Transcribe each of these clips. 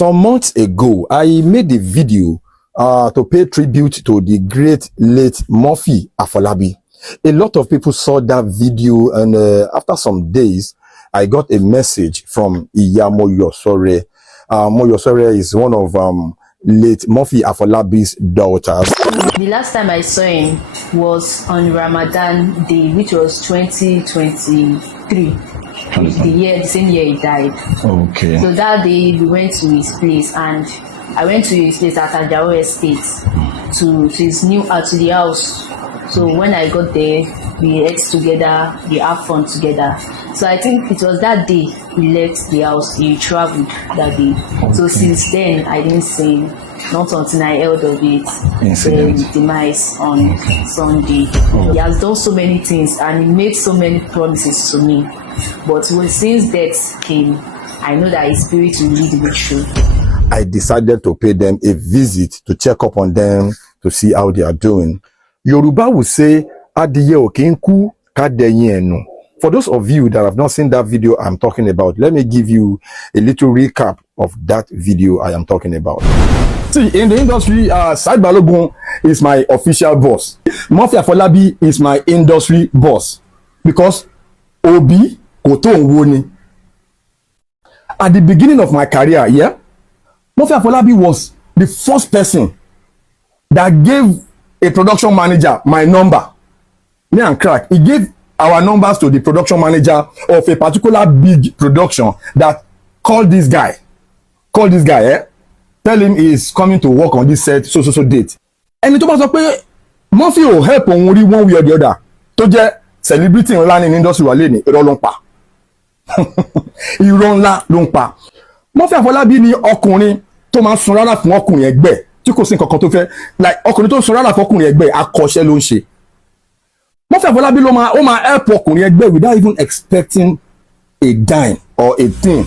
Some months ago, I made a video to pay tribute to the great late Muffy Afolabi. A lot of people saw that video, and after some days, I got a message from Iya Moyosore. Moyosore is one of late Muffy Afolabi's daughters. The last time I saw him was on Ramadan Day, which was 2023. The same year he died. Okay. So that day we went to his place, and I went to his place at Ajao Estate to his new to the house. So when I got there, we ate together, we had fun together. So I think it was that day he left the house. He traveled that day. Okay. So since then I didn't see him. Not until I heard of it, the demise on Sunday. He has done so many things and he made so many promises to me. But since death came, I know that his spirit will lead me through. I decided to pay them a visit to check up on them to see how they are doing. Yoruba will say, "Adiye okinku kadeyin enu." For those of you that have not seen that video I'm talking about, let me give you a little recap of that video I am talking about. See, in the industry, Said Balogun is my official boss. Muffy Afolabi is my industry boss. Because Obi Koto Nwoni. At the beginning of my career, yeah, Muffy Afolabi was the first person that gave a production manager my number. Me and Crack, he gave our numbers to the production manager of a particular big production that call this guy, tell him he's coming to work on this set so date. Ẹni tó bá sọ pé Muffy ò help òun rí one way or the other tó jẹ́ celebrity ńlá ní industry wa lẹ́ni irọ́ ló ń pa. Irọ́ ńlá ló ń pa. Muffy Afolabi ni ọkùnrin tó máa ń sun rárá fún ọkùnrin ẹgbẹ́ tí kò sí nǹkan kan tó fẹ́, like ọkùnrin tó ń sun rárá fún ọkùnrin ẹgbẹ́ akọ́ṣẹ́ ló ń ṣe. Muffy Afolabi ló máa help ọkùnrin ẹgbẹ́ without even expecting a dime or a thing.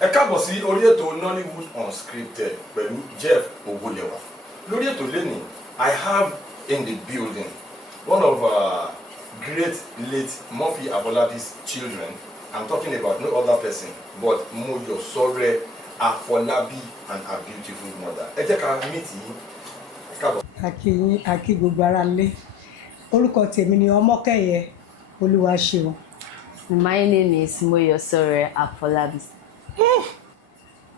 Ẹ káàbọ̀ sí orí ètò Nollywood Unscripted pẹ̀lú Jeff Owolewa. Lórí ètò lẹ́nìí, I have in the building one of great late Muffy Afolabi's children. I'm talking about no other person but Moyosore Afolabi and her beautiful mother. Ẹ jẹ́ ká meet yín. Káàbọ̀. Aki gbogbo ara lé. Orúkọ tèmi ni Ọmọkẹ́yẹ Olúwaṣeun. My name is Moyosore Afolabi.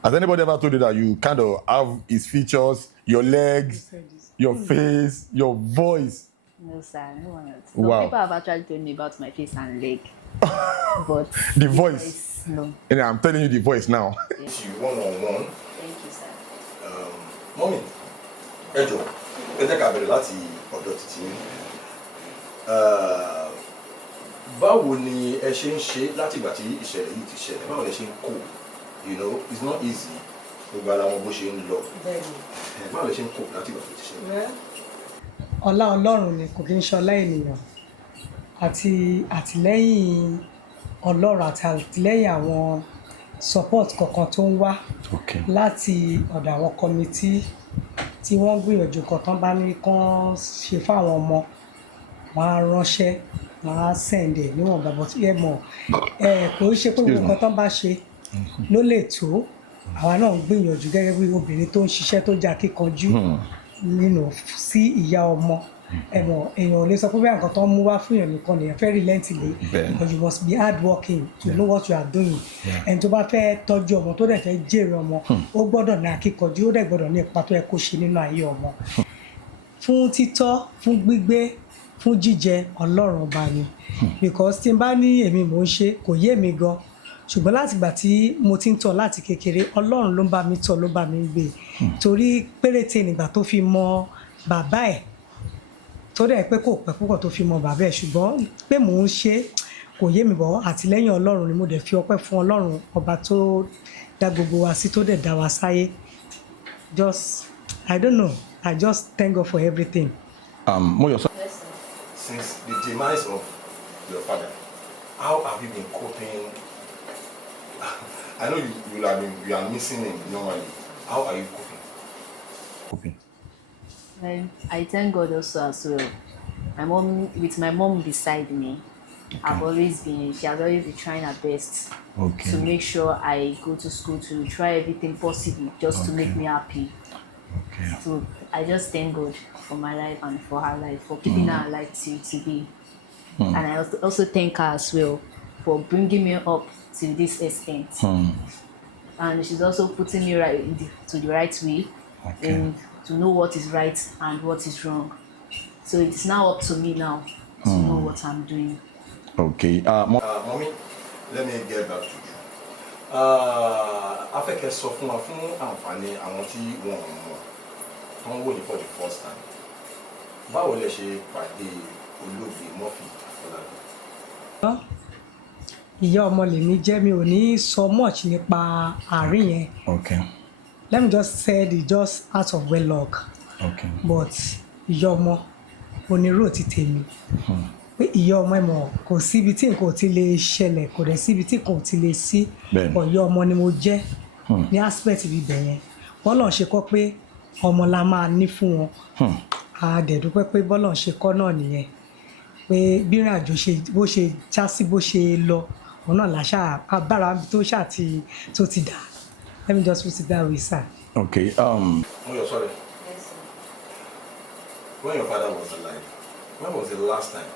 Has anybody ever told you that you kind of have his features, your legs, your face, your voice? No, sir, no one else. Wow. People have actually told me about my face and leg. But the voice? No. And I'm telling you the voice now. Yes. You one-on-one. Thank you, sir. Mommy, ẹ jọ̀ọ́, ẹ jẹ́ ká bẹ̀rẹ̀ láti ọ̀dọ̀ títí yín. Báwo ni ẹ ṣe ń ṣe láti ìgbà tí ìṣẹ̀lẹ̀ yìí ti ṣẹlẹ̀? Báwo lẹ ṣe ń kó? You know, it's not easy. Gbogbo ara wọn bó ṣe ń lọ. Báwo lẹ ṣe ń kó láti ìgbà tó ti ṣẹlẹ̀? Ọlá Ọlọ́run ni kò kí ń ṣọlá ènìyàn. Àti àtìlẹ́yìn Ọlọ́run àti àtìlẹ́yìn àwọn support kọ̀ọ̀kan tó ń wá láti ọ̀dọ̀ àwọn committee tí wọ́n gbìyànjú nǹkan tán bá ní kán ṣe fáwọn ọmọ, wọ́n á ránṣẹ́, wọ́n á send ẹ̀ níwọ̀n bàbá tí ẹ mọ̀ kò ṣe pé gbogbo nǹkan tán bá ṣe ló lè tó. Àwa náà ń gbìyànjú gẹ́gẹ́ bí obìnrin tó ń ṣiṣẹ́ tó jẹ́ akíkanjú nínú sí ìyá ọmọ. Èèyàn ò lè sọ pé bí nǹkan tó ń mú wá fún èèyàn nìkan nìyẹn fẹ́ relentlessly, because you must be hard working to know what you are doing. Ẹni tó bá fẹ́ tọ́jú ọmọ tó dẹ̀ fẹ́ jèrè ọmọ, ó gbọ́dọ̀ ní akíkanjú, ó dẹ̀ gbọ́dọ̀ ní ipa tó yẹ kó ṣe nínú ayé ọmọ. Fún títọ́, fún gbígbé, fún jíjẹ, Ọlọ́run ọba ni. Because tí n bá ní èmi mò ń ṣe kò yé mi gan. Ṣùgbọ́n láti ìgbà tí mo ti ń tọ́ láti kékeré, Ọlọ́run ló ń bá mi tọ́, ló bá mi gbé. Torí péréte nígbà tó fi mọ bàbá ẹ̀, tó dẹ̀ pé kò pẹ́ púpọ̀ tó fi mọ bàbá ẹ̀, ṣùgbọ́n pé mò ń ṣe kò yé mi bọ̀. Àtìlẹ́yìn Ọlọ́run ni mo dẹ̀ fi ọpẹ́ fún Ọlọ́run ọba tó dá gbogbo wa sí, tó dẹ̀ dá wa sáyé. I don't know, I just thank God for everything. Moyosore, since the demise of your father, how have you been coping? I know you are missing him normally. How are you coping? Well, I thank God also as well. With my mom beside me, she has always been trying her best to make sure I go to school, to try everything possible just to make me happy. So I just thank God for my life and for her life, for keeping her alive till today. And I also thank her as well for bringing me up to this extent. And she's also putting me to the right way, and to know what is right and what is wrong. So it's now up to me now to know what I'm doing. Okay. Mommy, let me get back to you. Afẹ́kẹ́ sọ fún wa fún àǹfààní àwọn tí wọ́n mọ̀ wọ́n wò ní for the first time. Báwo lẹ ṣe pàdé olóògbé Muffy Afolabi? Ìyá ọmọ lèmi jẹ́, mi ò ní sọ much nípa àárín yẹn. Okay. Let me just say it just out of wedlock. Okay. But ìyá ọmọ onírò ti tèmi. Pé ìyá ọmọ ẹ̀ mọ̀ kò síbi tí nǹkan ò ti lè ṣẹlẹ̀, kò dẹ̀ síbi tí nǹkan ò ti lè sí. But ìyá ọmọ ni mo jẹ́ ní aspect ibẹ̀ yẹn. Bọ́lọ̀ ṣe kọ́ pé ọmọ la máa ní fún wọn. A dẹ̀ dúpẹ́ pé bọ́lọ̀ ṣe kọ́ náà nìyẹn. Pé bí ìrìn àjò bó ṣe já sí bó ṣe lọ, òun náà làṣà abára tó ti dà. Let me just put it that way, sir. Okay. Yes, sir. When your father was alive, when was the last time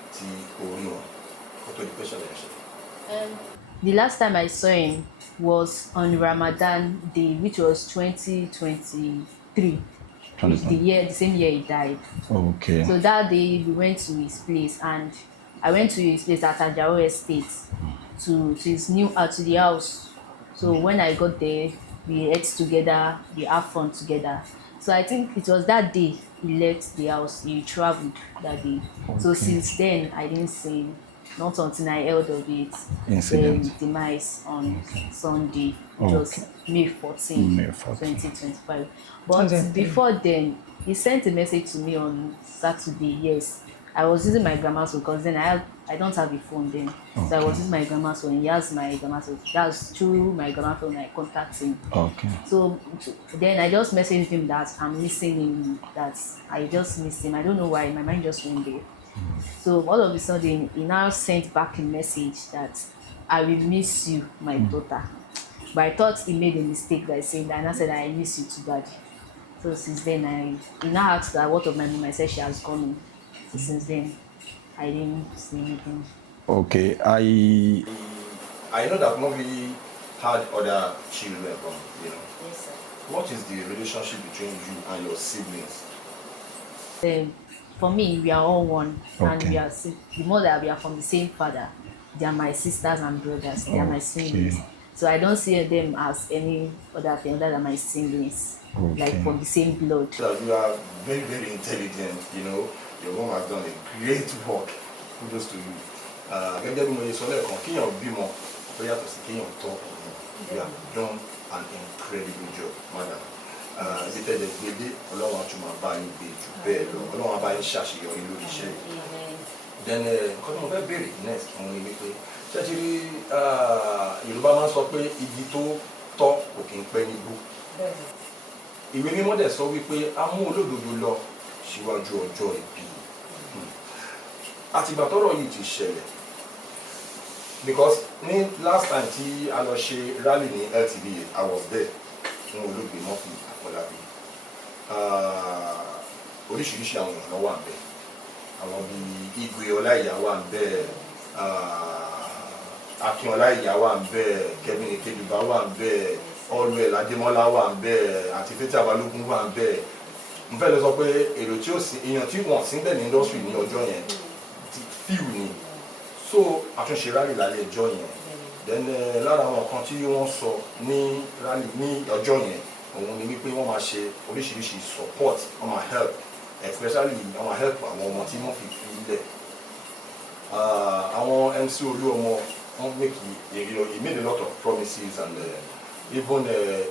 the last time I saw him was on Ramadan Day, which was 2023. The same year he died. Okay. So that day we went to his place, and I went to his place at Ajao Estate to the house. So when I got there, we ate together, we had fun together. So I think it was that day he left the house, he traveled that day. So since then I didn't see him, not until I heard of it, the demise on Sunday, which was May 14, 2025. But before then, he sent a message to me on Saturday. Yes, I was using my grandma's phone because then I don't have a phone then. So I was using my grandma's phone. He has my grandma's phone. That's through my grandma's phone I contact him. Okay. So then I just messaged him that I'm missing him, that I just missed him. I don't know why, my mind just went there. So all of a sudden, he now sent back a message that I will miss you, my daughter. But I thought he made a mistake by saying that, and I said I miss you too, Daddy. So since then, he now asked that what of my mom. I said she has gone home. So since then, I didn't see anything. Okay, I know that Muffy had other children, you know. Yes, sir. What is the relationship between you and your siblings? For me, we are all one, and we are the more that we are from the same father. They are my sisters and brothers. They are my siblings. So I don't see them as any other thing other than my siblings, like from the same blood. So you are very, very intelligent. You know, your mom has done a great work. Kudos to you. You have done an incredible job, madam. Then nǹkan mo fẹ́ béèrè next mo ní wípé ṣẹ́tìrí Yorùbá máa ń sọ pé igi tó tọ́ kò kí ń pẹ́ nígbó. Ìwé mímọ́ dẹ̀ sọ wípé a mú olódodo lọ síwájú ọjọ́ ìbí. Àtìgbà tọ́rọ̀ yìí ti ṣẹlẹ̀ because ní last time tí a lọ ṣe rally ní LTV I was there fún olóògbé Muffy Afolabi. Oríṣiríṣi àwọn èèyàn wà ńbẹ̀. Àwọn bíi Igwe Ọláìyá wà ńbẹ̀, Akin Ọláìyá wà ńbẹ̀, Kevin Ekeduba wà ńbẹ̀, Olúẹ̀ Ládémọ́lá wà ńbẹ̀, àti Faith Abalógun wà ńbẹ̀. Mo fẹ́ lọ sọ pé èrò tí ó sì èèyàn tí wọ́n sí bẹ̀ ní industry ní ọjọ́ yẹn few ni. So àtúnṣe rally lálẹ́ ọjọ́ yẹn. Then lára àwọn kan tí wọ́n sọ ní rally ní ọjọ́ yẹn òun ni wípé wọ́n máa ṣe oríṣiríṣi support, wọ́n máa help, especially wọ́n máa help àwọn ọmọ tí wọ́n fi ilẹ̀. Àwọn MC Olúọmọ wọ́n he made a lot of promises, and even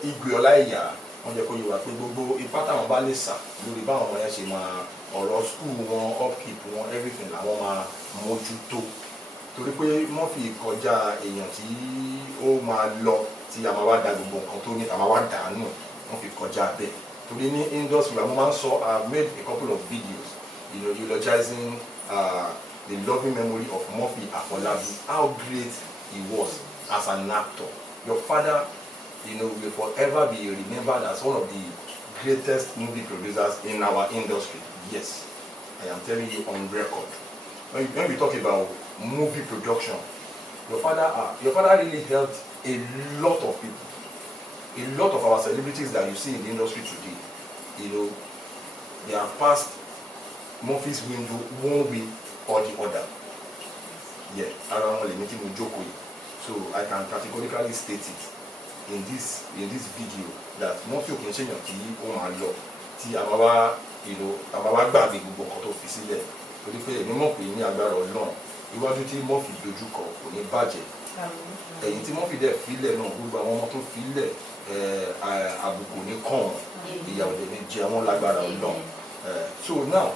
Igwe Ọláìyá wọ́n jẹ́ kó yé wa pé gbogbo ipá táwọn bá lè sà lórí báwọn ọmọ yẹn ṣe máa ọ̀rọ̀ school wọn, upkeep wọn, everything làwọn máa mójútó. Torí pé Muffy kọjá èèyàn tí ó máa lọ tí a máa wá da gbogbo nǹkan tó ní a máa wá dànù, wọ́n fi kọjá bẹ́ẹ̀. Torí ní industry àwọn máa ń sọ I have made a couple of videos, you know, eulogizing the loving memory of Muffy Afolabi, how great he was as an actor. Your father, will forever be remembered as one of the greatest movie producers in our industry. Yes, I am telling you on record. When we talk about movie production, your father really helped a lot of people. A lot of our celebrities that you see in the industry today, they have passed Muffy's window one way or the other. Yeah, around the meeting with Joko. So I can categorically state it in this video that Muffy can change your TV on my law. Ti àwa gbàgbé gbogbo nǹkan tó fi sílẹ̀. Torí pé èmi mọ̀ pé ní agbára Ọlọ́run iwájú tí Muffy dojú kọ kò ní bàjẹ́. Ẹ̀yìn tí Muffy dẹ̀ filẹ̀ náà gbogbo àwọn ọmọ tó filẹ̀ àbùkù ní kàn ìyàwó dẹ̀ ní jẹ wọ́n lágbára Ọlọ́run. So now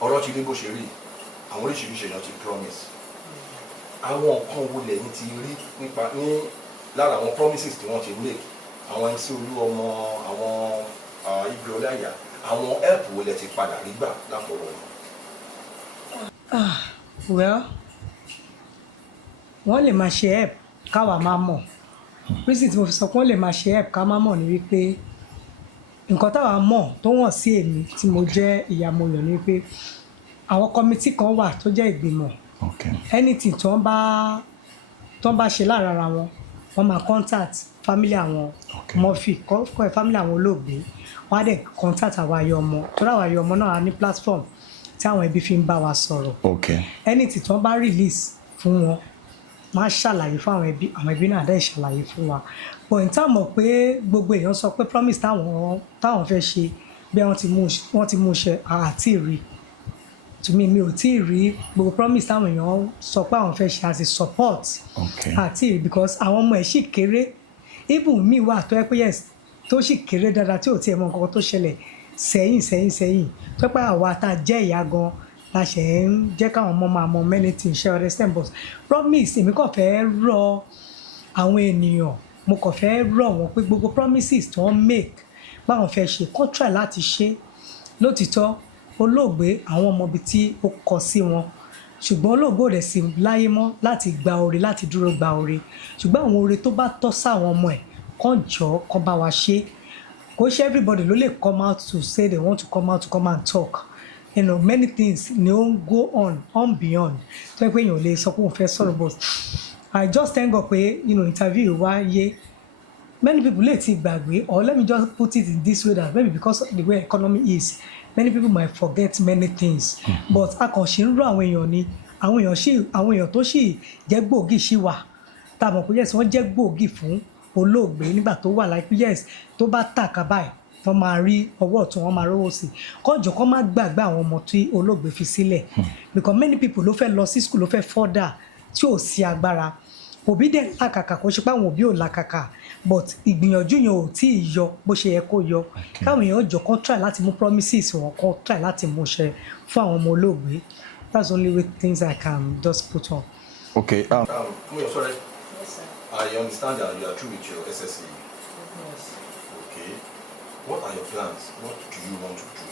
ọ̀rọ̀ ti rí bó ṣe rí àwọn oríṣiríṣi èèyàn ti promise àwọn nǹkan wo lẹ́yìn ti rí nípa ní lára àwọn promises tí wọ́n ti make àwọn ẹni sí olú ọmọ àwọn ibi ọláyà àwọn help wo lẹ ti padà rí gbà lápọ̀rọ̀ wọn. Well, wọ́n lè máa ṣe help káwa máa mọ̀ reason tí mo fi sọ pé wọ́n lè máa ṣe help ká máa mọ̀ ni wípé nǹkan táwa mọ̀ tó wọ̀n sí èmi tí mo jẹ́ ìyá Moyọ̀ ni wípé àwọn committee kan wà tó jẹ́ ìgbìmọ̀ anything tó ń bá ṣe lára ara wọn wọ́n máa contact family àwọn Muffy kọ́ family àwọn olóògbé wọ́n á dẹ̀ contact àwọn ayọ̀ ọmọ torí àwọn ayọ̀ ọmọ náà á ní platform tí àwọn ẹbí fi ń bá wa sọ̀rọ̀ anything tó ń bá release fún wọn máa ṣàlàyé fún àwọn ẹbí náà dẹ̀ ṣàlàyé fún wa but n táwọn mọ̀ pé gbogbo èèyàn sọ pé promise táwọn fẹ́ ṣe bí wọ́n ti mú ṣe àti rí to me mi ò tí ì rí gbogbo promise táwọn èèyàn sọ pé àwọn fẹ́ ṣe as a support àti rí because àwọn ọmọ ẹ̀ sì kéré even mi wà tó yẹ pé yes tó sì kéré dáadáa tí ò tiẹ̀ mọ nǹkan tó ṣẹlẹ̀ sẹ́yìn tó pé àwa tá a jẹ́ ìyá gan la ṣe ń jẹ́ káwọn ọmọ máa mọ many things ṣe understand but promise èmi kàn fẹ́ rọ àwọn ènìyàn mo kàn fẹ́ rọ̀ wọ́n pé gbogbo promises tí wọ́n make báwọn fẹ́ ṣe kó try láti ṣe lótìtọ́ olóògbé àwọn ọmọ ibi tí ó kọ sí wọn ṣùgbọ́n olóògbé ò rẹ̀ sí láyé mọ́ láti gba oore láti dúró gba oore ṣùgbọ́n àwọn oore tó bá tọ́ sáwọn ọmọ ẹ̀ kàn jọ kàn bá wa ṣe kò ṣe everybody ló lè come out to say they want to come out to come and talk many things ni ó ń go on beyond tó yẹ pé èèyàn lè sọ pé òun fẹ́ sọ̀rọ̀ but I just thank God pé interview wa yé many people lè ti gbàgbé or let me just put it in this way that maybe because of the way economy is many people might forget many things but a kàn ṣe ń rọ àwọn èèyàn ni àwọn èèyàn tó sì jẹ́ gbòógì sì wà tá a mọ̀ pé yes wọ́n jẹ́ gbòógì fún olóògbé nígbà tó wà like yes tó bá tàkà báyìí wọ́n máa rí ọwọ́ ọ̀tún wọ́n máa rówó sí kọ́jọ́ kọ́ má gbàgbé àwọn ọmọ tí olóògbé fi sílẹ̀ because many people ló fẹ́ lọ sí school ló fẹ́ further tí ò sí agbára òbí dẹ̀ làkàkà kó ṣe pé àwọn òbí ò làkàkà but ìgbìyànjú yẹn ò tí ì yọ bó ṣe yẹ kó yọ káwọn èèyàn jọ kán try láti mú promises wọn kán try láti mú ṣẹ fún àwọn ọmọ olóògbé that's the only way things I can just put on. Okay. Yes, sir. I understand that you are through with your SSC. Yes. Okay. What are your plans? What do you want to do?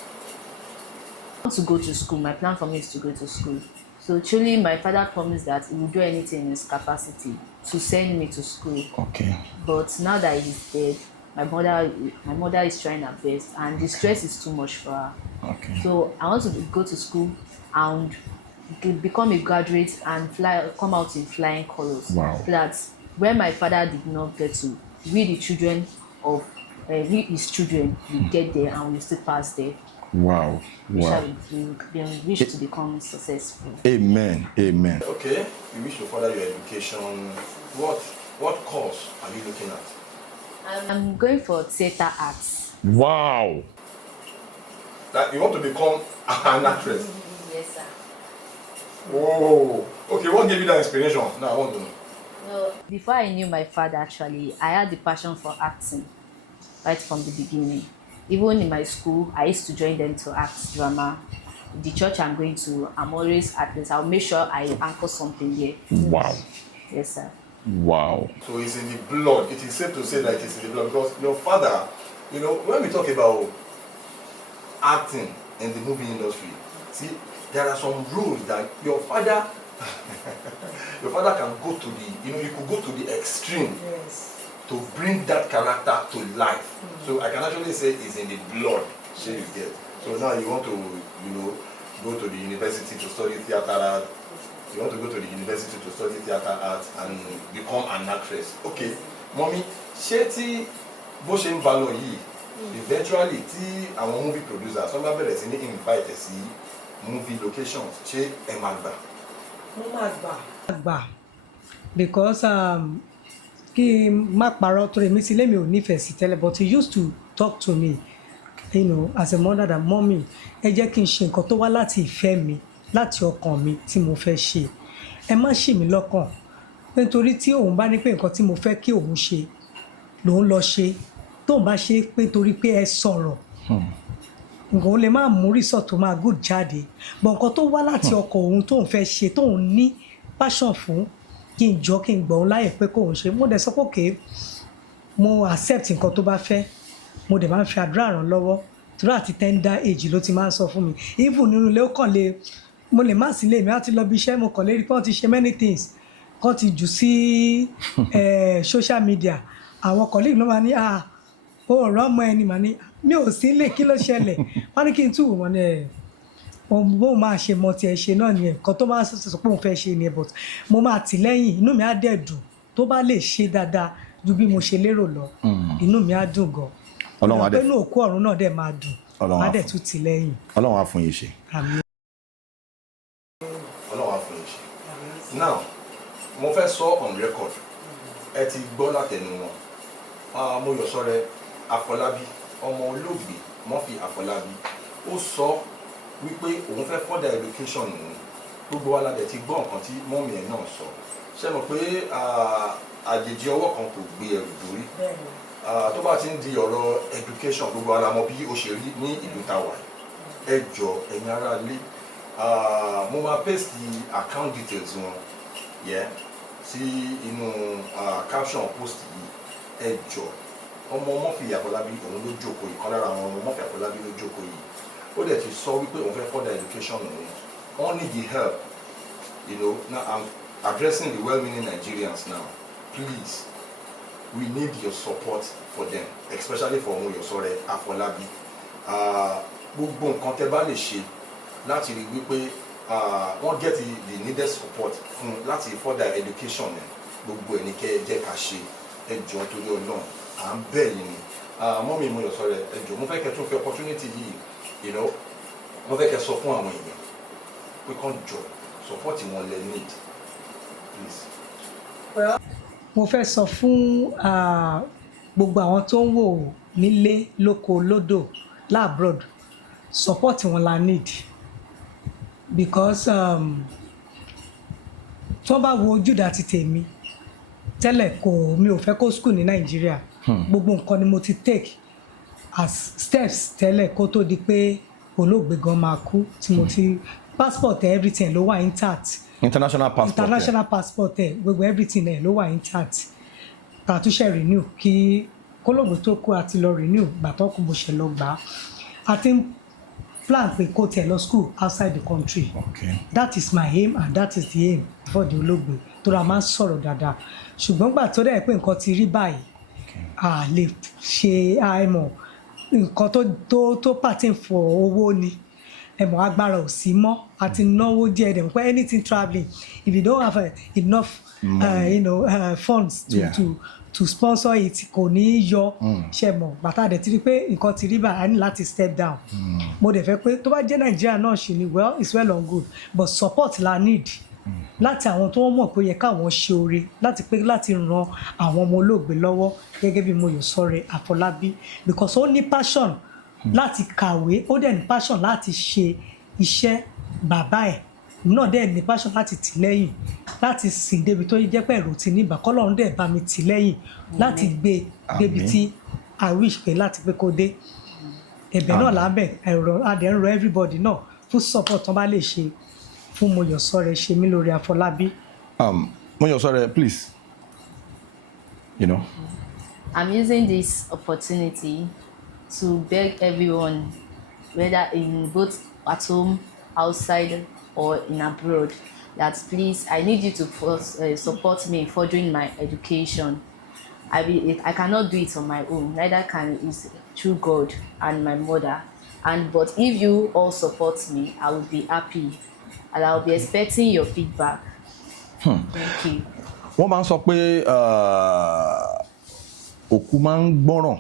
I want to go to school. My plan for me is to go to school. So truly, my father promised that he would do anything in his capacity to send me to school. Okay. But now that he's dead, my mother is trying her best, and the stress is too much for her. Okay. So I want to go to school and become a graduate and come out in flying colors. Wow. So that when my father did not get to, we the children of his children will get there and will still pass there. Wow. Wow. We wish to become successful. Amen. Amen. Okay. You wish to further your education. What course are you looking at? I'm going for theater arts. Wow. That you want to become an actress? Yes, sir. Whoa. Okay, what gave you that inspiration? Now I want to know. No, before I knew my father, actually, I had the passion for acting right from the beginning. Even in my school, I used to join them to act drama. The church I'm going to, I'm always at this. I'll make sure I anchor something there. Wow. Yes, sir. Wow. So it's in the blood. It is safe to say that it's in the blood because your father, when we talk about acting in the movie industry, see, there are some roles that your father your father can go to the, you know, you could go to the extreme to bring that character to life. So I can actually say it's in the blood, so you get. So now you want to, you know, go to the university to study theater art. You want to go to the university to study theater art and become an actress. Okay, mommy, ṣé tí bó ṣe ń bá lọ yìí, eventually tí àwọn movie producers wọ́n bá bẹ̀rẹ̀ sí ní invite ẹ̀ sí movie locations, ṣé ẹ máa gbà? Mo máa gbà because kí n má parọ́ torí mi sí lémi ò nífẹ̀ẹ́ sí tẹ́lẹ̀, but he used to talk to me, you know, as a mother, that mommy ẹ jẹ́ kí n ṣe nǹkan tó wá láti ìfẹ́ mi, láti ọkàn mi tí mo fẹ́ ṣe, ẹ má ṣì mí lọ́kàn, nítorí tí òun bá ní pé nǹkan tí mo fẹ́ kí òun ṣe lòun lọ ṣe, tóun bá ṣe pé torí pé ẹ sọ̀rọ̀ nǹkan òun lè má mú result tó máa good jáde, but nǹkan tó wá láti ọkàn òun tóun fẹ́ ṣe, tóun ní passion fún, kí n jọ kí n gbọ́ òun láyè pé kóun ṣe, mo dẹ̀ sọ pé okay, mo accept nǹkan tó bá fẹ́, mo dẹ̀ máa ń fi àdúrà ràn lọ́wọ́, torí àti tender age ló ti máa ń sọ fún mi, even nínú ilé ó kàn lè, mo lè má sí ilé mi láti lọ bí iṣẹ́, mo kàn lè rí pé wọ́n ti ṣe many things, kàn ti jù sí social media, àwọn colleague ló máa ní ọ̀rọ̀ ọmọ ẹni mà ní mi ò sí ilé, kí ló ṣẹlẹ̀, wọ́n ní kí n túwò wọn ní bó máa ṣe mọ tiẹ̀ ṣe náà nìyẹn, nǹkan tó máa sọ pé òun fẹ́ ṣe nìyẹn, but mo máa tì lẹ́yìn, inú mi á dẹ̀ dùn tó bá lè ṣe dáadáa ju bí mo ṣe lérò lọ, inú mi á dùn gan, ọlọ́run pé inú òkú ọ̀run náà dẹ̀ máa dùn, má dẹ̀ tún tì lẹ́yìn. Ọlọ́run á fún yín ṣe. Àmín. Ọlọ́run á fún yín ṣe. Now mo fẹ́ sọ on record, ẹ ti gbọ́ látẹnu wọn, Mọ́yọ̀sọ́rẹ́ Afọlábí, ọmọ olóògbé Muffy Afolabi, ó sọ wípé òun fẹ́ further education òun, gbogbo wa la dẹ̀ ti gbọ́ nǹkan tí mọ́mì ẹ̀ náà sọ, ṣé mọ̀ pé àjèjì ọwọ́ kan kò gbé ẹrù dórí, tó bá ti ń di ọ̀rọ̀ education, gbogbo wa la mọ̀ bí ó ṣe rí ní ìlú tàwa, ẹ jọ ẹ̀yin ará ilé, mo máa paste account details wọn sí inú caption post yìí, ẹ jọ ọmọ Muffy Afolabi òun ló jókòó yìí, kan lára àwọn ọmọ Muffy Afolabi ló jókòó yìí, ó dẹ̀ ti sọ wípé òun fẹ́ further education òun, wọ́n need the help, you know. Now I'm addressing the well-meaning Nigerians now, please, we need your support for them, especially for Mọ́yọ̀sọ́rẹ́ Afọlábí, gbogbo nǹkan tẹ́ bá lè ṣe láti rí wípé wọ́n get the needed support fún láti further education ẹ̀, gbogbo ẹ̀ ní kẹ́ ẹ jẹ́ ká ṣe, ẹ jọ̀ọ́ torí Ọlọ́run à ń bẹ̀ yín ni, mọ́mì Mọ́yọ̀sọ́rẹ́ ẹ jọ̀ọ́, mo fẹ́ kẹ́ tún fi opportunity yìí, you know, mo fẹ́ kẹ́ sọ fún àwọn èèyàn pé kàn jọ support wọn lẹ need, please. Mo fẹ́ sọ fún gbogbo àwọn tó ń wò nílé lóko lódò labroad, support wọn la need, because tí wọ́n bá wo ojúdà ti tèmi tẹ́lẹ̀, mi ò fẹ́ kó school ní Nàìjíríà, gbogbo nǹkan ni mo ti take as steps tẹ́lẹ̀ kó tó di pé olóògbé gan máa kú, tí mo ti passport everything ló wà intact, international passport gbogbo everything ló wà intact, tàtúnṣe renew kí kólóògbé tó kú àti lọ renew gbàtọ́ kú mo ṣe lọ gbà á, àti plan pé kó tẹ̀ lọ school outside the country. That is my aim and that is the aim for the olóògbé, tó ra máa ń sọ̀rọ̀ dáadáa, ṣùgbọ́n gbà tó dẹ̀ pé nǹkan ti rí báyìí, a lè ṣe àìmọ̀ nǹkan tó pàtẹ́ fọ owó ni, ẹ̀mọ̀ agbára ò sí mọ́, àti náwó díẹ̀ dẹ̀ pé anything travelling, if you don't have enough funds to sponsor it, kò ní yọ, ṣe mọ̀ bàtà dẹ̀ ti rí pé nǹkan ti rí báyìí, a ní láti step down. Mo dẹ̀ fẹ́ pé tó bá jẹ́ Nàìjíríà náà ṣì ni, well, it's well and good, but support la need láti àwọn tó wọ́n mọ̀ pé ó yẹ káwọn ṣe oore, láti ran àwọn ọmọ olóògbé lọ́wọ́ gẹ́gẹ́ bí Mọ́yọ̀sọ́rẹ́ Afọlábí, because ó ní passion láti kàwé, ó dẹ̀ ní passion láti ṣe iṣẹ́ bàbá ẹ̀ náà, dẹ̀ ní passion láti tì lẹ́yìn, láti sìn débi tó jẹ́ pé ẹ̀rọ ti níbà, kọ́lọ́run dẹ̀ bá mi tì lẹ́yìn láti débi tí I wish pé láti pé kó dé. Ẹ̀bẹ̀ náà lábẹ́ ẹ̀rọ adẹ̀ ń rọ everybody náà fún support tán bá lè ṣe fún Mọ́yọ̀sọ́rẹ́ Ṣemílóore Afọlábí. Mọ́yọ̀sọ́rẹ́, please, you know. I'm using this opportunity to beg everyone, whether in both at home, outside, or in abroad, that please, I need you to support me in furthering my education. I cannot do it on my own. Neither can it through God and my mother. And but if you all support me, I will be happy, and I will be expecting your feedback. Thank you. Wọ́n máa ń sọ pé òkú máa ń gbọ́ràn.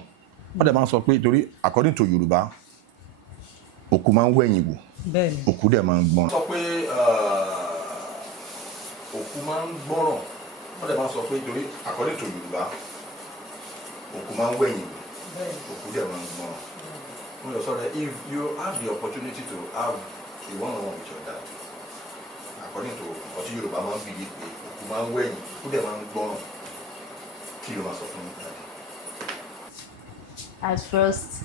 Wọ́n dẹ̀ máa ń sọ pé torí according to Yorùbá òkú máa ń wẹ̀yìn wò. Bẹ́ẹ̀ni. Òkú dẹ̀ máa ń gbọ́ràn. Sọ pé òkú máa ń gbọ́ràn. Wọ́n dẹ̀ máa ń sọ pé torí according to Yorùbá òkú máa ń wẹ̀yìn wò. Òkú dẹ̀ máa ń gbọ́ràn. Wọ́n yọ sọ that if you have the opportunity to have a one-on-one with your dad, according to ọtí Yorùbá máa ń bí yé pé òkú máa ń wẹ̀yìn, òkú dẹ̀ máa ń gbọ́ràn. Kí ló máa sọ fún mi? At first,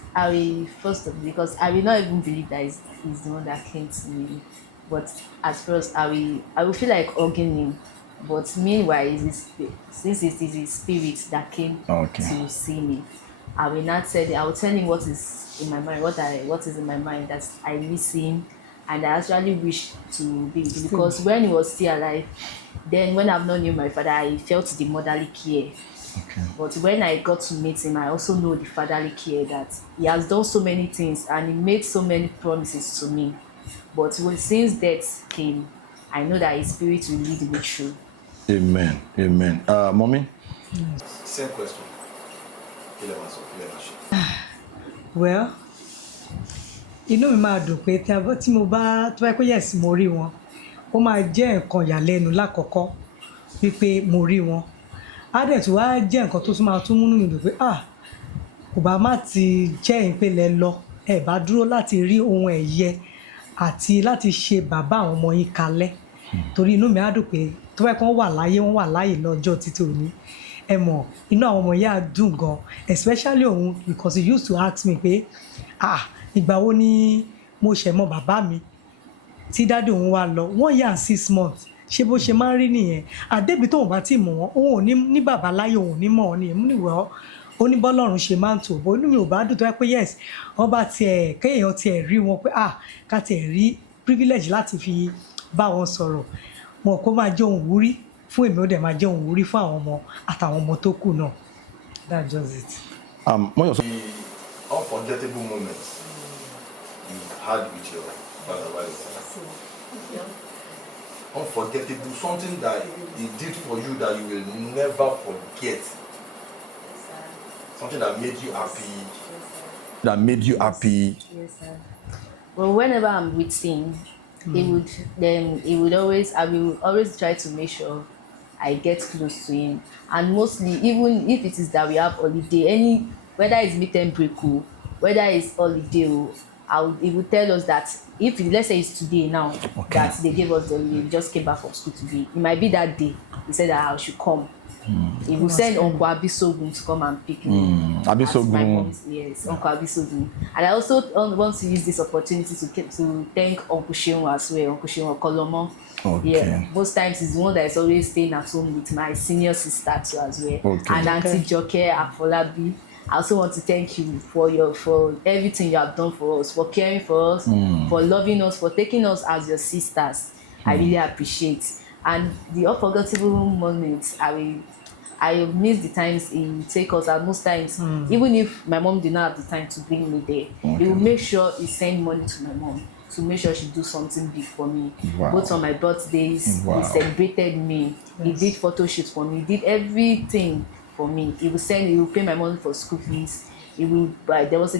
because I will not even believe that he's the one that came to me. But at first, I will feel like hugging him. But meanwhile, since it is his spirit that came to see me, I will tell him what is in my mind, what is in my mind, that I miss him, and I actually wish to be with him. Because when he was still alive, then when I've not known my father, I felt the motherly care. Okay. But when I got to meet him, I also know the fatherly care, that he has done so many things and he made so many promises to me. But since death came, I know that his spirit will lead me through. Amen. Amen. Mommy? Same question. Well, inú mi máa dùn pé tí mo bá tó bá pé yes mo rí wọn, ó máa jẹ́ nǹkan ìyàlẹ́nu lákọ̀ọ́kọ́ wípé mo rí wọn. Á dẹ̀ tún wá jẹ́ nǹkan tó tún máa tún múnú mi dùn pé kò bá má ti jẹ́ ìpele lọ, ẹ bá dúró láti rí ohun ẹ̀yẹ àti láti ṣe bàbá àwọn ọmọ yín kalẹ̀. Torí inú mi á dùn pé tó bá pé wọ́n wà láyé lọ́jọ́ títí òní. Ẹ mọ̀, inú àwọn ọmọ yẹn á dùn gan, especially òun, because he used to ask me pé ìgbà wo ni mo ṣẹ̀ mọ bàbá mi tí dáàdì òun wá lọ 1 year and 6 months. Ṣé bó ṣe máa ń rí nìyẹn? Àdébí tóun bá ti mọ̀ wọ́n, òun ò ní bàbá láyé, òun ò ní mọ̀ ọ́ nìyẹn. Mú níwọ̀ ó ní bọ́lọ́run ṣe máa ń tò bó. Inú mi ò bá dùn tó yẹ pé yes, ọba kéèyàn tiẹ̀ rí wọn pé ká tiẹ̀ rí privilege láti fi bá wọn sọ̀rọ̀. Wọn kó máa jẹ́ ohun ìwúrí fún èmi, ó dẹ̀ máa jẹ́ ohun ìwúrí fún àwọn ọmọ àtàwọn ọmọ tó kù náà. That's just it. What are the unforgettable moments you had with your father while he was alive? Unforgettable, something that he did for you that you will never forget. Something that made you happy. Yes, sir. Well, whenever I'm with him, I will always try to make sure I get close to him. And mostly, even if it is that we have holiday, whether it's meet and break, whether it's holiday, he will tell us that if let's say it's today now, that they gave us we just came back from school today, it might be that day he said that I should come. He will send Uncle Abisogun to come and pick me. Abisogun. Yes, Uncle Abisogun. And I also want to use this opportunity to thank Uncle Sheon as well, Uncle Sheon Kolomo. Okay. Yeah, most times he's the one that is always staying at home with my senior sister too as well. Okay. And Auntie Joke Afolabi. I also want to thank you for everything you have done for us, for caring for us, for loving us, for taking us as your sisters. I really appreciate. And the unforgettable moments, I miss the times he take us, and most times, even if my mom did not have the time to bring me there, he will make sure he send money to my mom to make sure she do something big for me. Wow. Both on my birthdays, Wow. he celebrated me. Yes. He did photo shoots for me. He did everything for me. He will pay my money for school fees. He will buy. There was a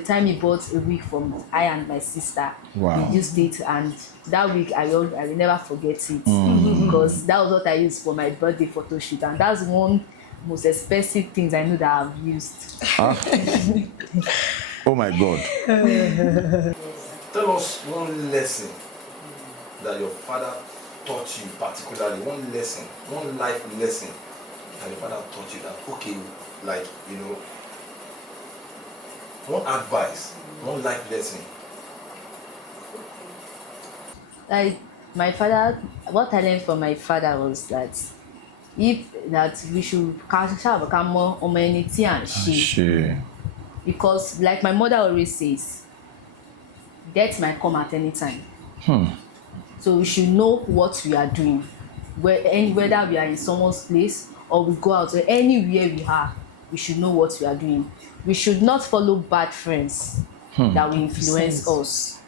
time he bought a wig for me, I and my sister. Wow. We used it, and that week I will never forget it because that was what I used for my birthday photo shoot, and that's one most expensive things I know that I've used. Oh my God. Tell us one lesson that your father taught you, particularly one lesson, one life lesson that your father taught you, that one advice, one life lesson. Like my father, what I learned from my father was that we should become more humanity and share. Because like my mother always says, death might come at any time. So we should know what we are doing, whether we are in someone's place or we go out or anywhere we are, we should know what we are doing. We should not follow bad friends that will influence us,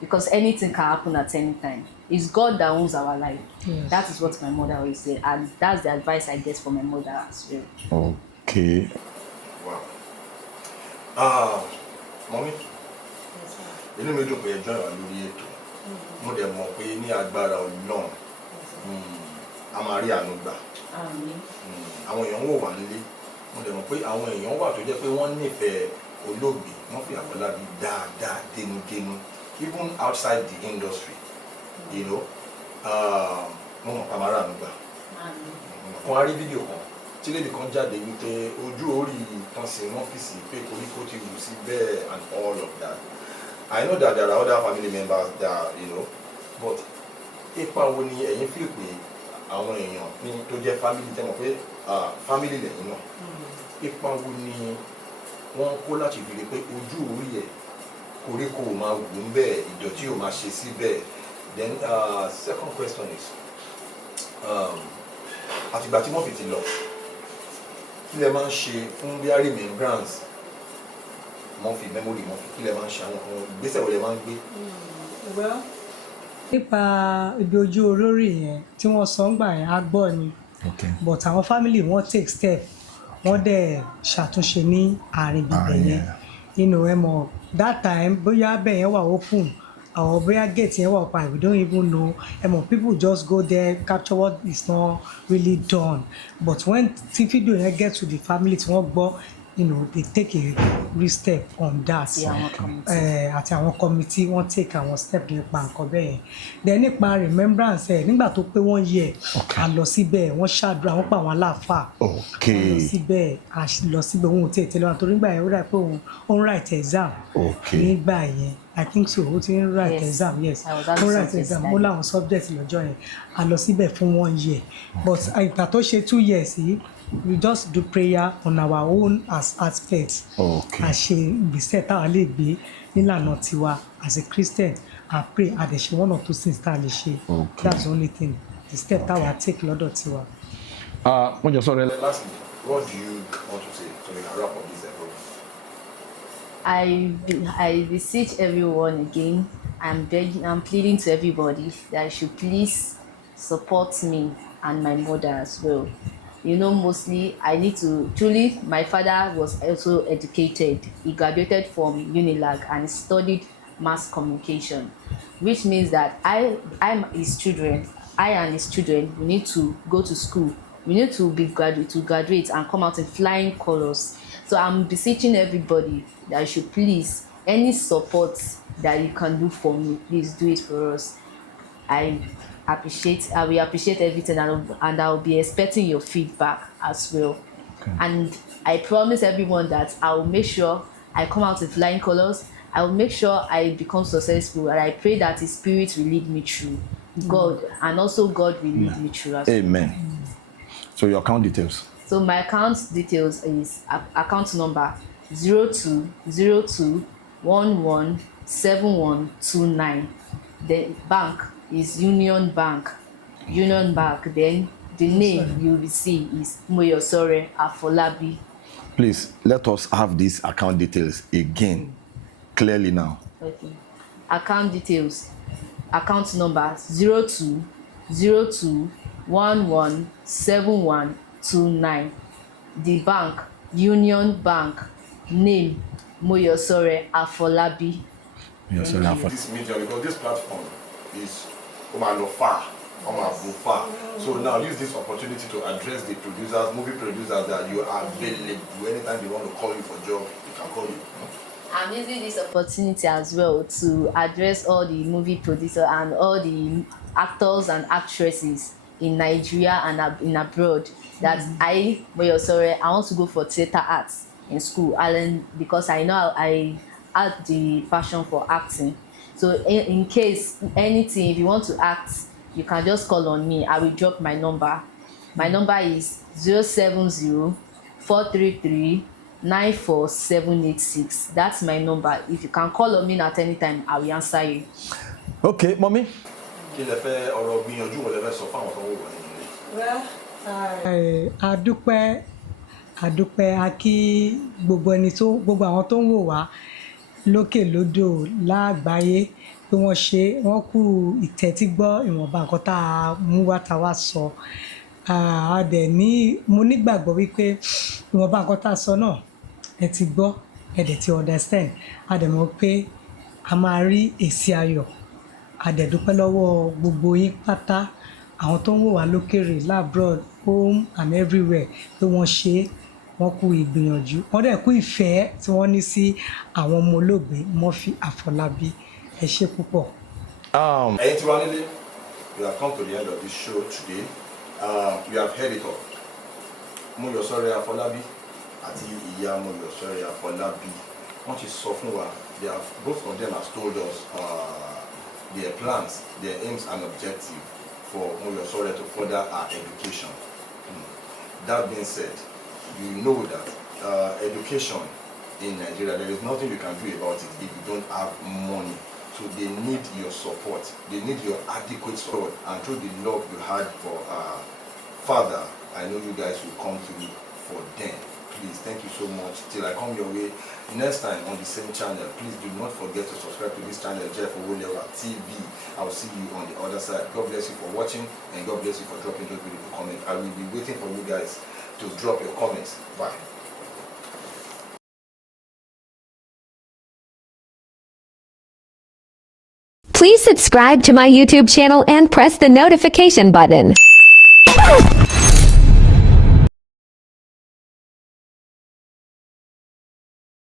because anything can happen at any time. It's God that owns our life. Yes. That is what my mother always said, and that's the advice I get from my mother as well. Okay. Wow. Mommy, inú mi dùn pé ẹjọ́ ìwà lórí ètò. Mo dẹ̀ mọ̀ pé ní agbára Ọlọ́run a máa rí àánú gbà. Àwọn èèyàn wò wá nílé. Mo dẹ̀ mọ̀ pé àwọn èèyàn wà tó jẹ́ pé wọ́n nífẹ̀ẹ́ olóògbé Muffy Afolabi dáadáa dénúdénú, even outside the industry, you know. Mo mọ̀ pé a máa rí àánú gbà. Wọ́n á rí fídíò kan tí lèdè kan jáde wípé ojú orí kan sí ọ́fíìsì pé koríko ti wù sí bẹ́ẹ̀ and all of that. I know that there are other family members that, you know, but ipa wo ni ẹ̀yin feel pé àwọn èèyàn ní tó jẹ́ family tẹ́ mọ̀ pé family lẹ́yìn náà, ipa wo ni wọ́n kó láti fi rí pé ojú orí ẹ̀ koríko ò máa wù ú bẹ́ẹ̀, ìdọ̀tí ò máa ṣe sí bẹ́ẹ̀. Then second question is àtìgbà tí wọ́n fi ti lọ kí lẹ máa ń ṣe fún bí remembrance Muffy, memory Muffy, kí lẹ máa ń ṣe àwọn ìgbésẹ̀ wo lẹ máa ń gbé. Nípa ibi ojú olórí yẹn tí wọ́n sọ ń gbà yẹn á gbọ́ ni, but àwọn family wọ́n take step, wọ́n dẹ̀ ṣàtúnṣe ní àárín bíbẹ̀ yẹn. Ẹ mọ̀ that time bóyá bẹ́ẹ̀ yẹn wà open or bóyá gate yẹn wà open, we don't even know. Ẹ mọ̀ people just go there, capture what is not really done, but when tí fídíò yẹn get to the family tí wọ́n gbọ́, they take a real step on that. Àti àwọn committee wọ́n take àwọn step nípa nǹkan bẹ́ẹ̀ yẹn. Then nípa remembrance nígbà tó pé 1 year a lọ síbẹ̀, wọ́n ṣàdúrà, wọ́n pa àwọn aláàfáà. A lọ síbẹ̀, òun ò tètè lọ torí nígbà yẹn ó dà pé òun write exam nígbà yẹn. I think so. Ó ti ń write exam, yes. Ó write exam. Ó láwọn subject lọ́jọ́ yẹn. A lọ síbẹ̀ fún 1 year. But ìgbà tó ṣe 2 years yìí, we just do prayer on our own as aspects. Àṣe ìgbésẹ̀ táwa lè gbé nílànà tiwa as a Christian. I pray àdẹ̀ṣe one or two things tá a lè ṣe. That's the only thing. The step táwa take lọ́dọ̀ tiwa. Wọ́n jọ sọ̀rọ̀ ẹ. Lastly, what do you want to say so we can wrap up this episode? I beseech everyone again. I'm pleading to everybody that you should please support me and my mother as well. Mostly I need to truly. My father was also educated. He graduated from Unilag and studied mass communication, which means that I'm his children. I and his children, we need to go to school. We need to graduate and come out in flying colors. So I'm beseeching everybody that you should please, any support that you can do for me, please do it for us. I will appreciate everything, and I'll be expecting your feedback as well. And I promise everyone that I will make sure I come out in flying colors. I will make sure I become successful, and I pray that His Spirit will lead me through. God, and also God will lead me through as well. Amen. So your account details. So my account details is account number 0202117129. The bank is Union Bank. Then the name you will see is Moyosore Afolabi. Please let us have these account details again clearly now. Okay. Account details. Account number 0202117129. The bank Union Bank. Name Moyosore Afolabi. This medium, because this platform is far. So now use this opportunity to address the producers, movie producers, that you are available. Anytime they want to call you for job, they can call you. I'm using this opportunity as well to address all the movie producers and all the actors and actresses in Nigeria and in abroad. That Moyosore, I want to go for theatre arts in school, and because I know I had the passion for acting. So in case anything, if you want to act, you can just call on me. I will drop my number. My number is 070-433-94786. That's my number. If you can call on me at any time, I will answer you. Okay, mommy. kí lẹ fẹ́ ọ̀rọ̀ gbìyànjú wọlé fẹ́ sọ fáwọn tó ń wò wá nínú ilé. adúpẹ́ a kí gbogbo àwọn tó ń wò wá lókè lódò lágbàáyé pé wọ́n kú ìtẹ́tígbọ́ ìwọ̀nba nǹkan tá a mú wá tá a wá sọ mo nígbàgbọ́ wípé ìwọ̀nba nǹkan tá a sọ náà ẹ ti gbọ́ ẹ dẹ̀ ti understand a dẹ̀ mọ̀ pé a máa rí èsì ayọ̀ a dẹ̀ dúpẹ́ lọ́wọ́ gbogbo yín pátá àwọn tó ń wò wá lókèrè labroad home and everywhere pé wọ́n kú ìgbìyànjú wọ́n dẹ̀ kú ìfẹ́ tí wọ́n ní sí àwọn ọmọ olóògbé Muffy Afolabi ẹ ṣé púpọ̀. ẹ̀yin tí wà nílé you have come to the end of this show today you have heard it all. Mọ́yọ̀sọ́rẹ́ Afolabi àti ìyá Mọ́yọ̀sọ́rẹ́ Afolabi wọ́n ti sọ fún wa both of them have told us their plans, their aims and objectives for Mọ́yọ̀sọ́rẹ́ to further her education. That being said, you know that education in Nigeria, there is nothing you can do about it if you don't have money. So they need your support. They need your adequate support. And through the love you had for our father, I know you guys will come through for them. Please, thank you so much. Till I come your way next time on the same channel, please do not forget to subscribe to this channel, Jeff Owolewa TV. I will see you on the other side. God bless you for watching, and God bless you for dropping those beautiful comments. I will be waiting for you guys to drop your comments. Bye. Please subscribe to my YouTube channel and press the notification button.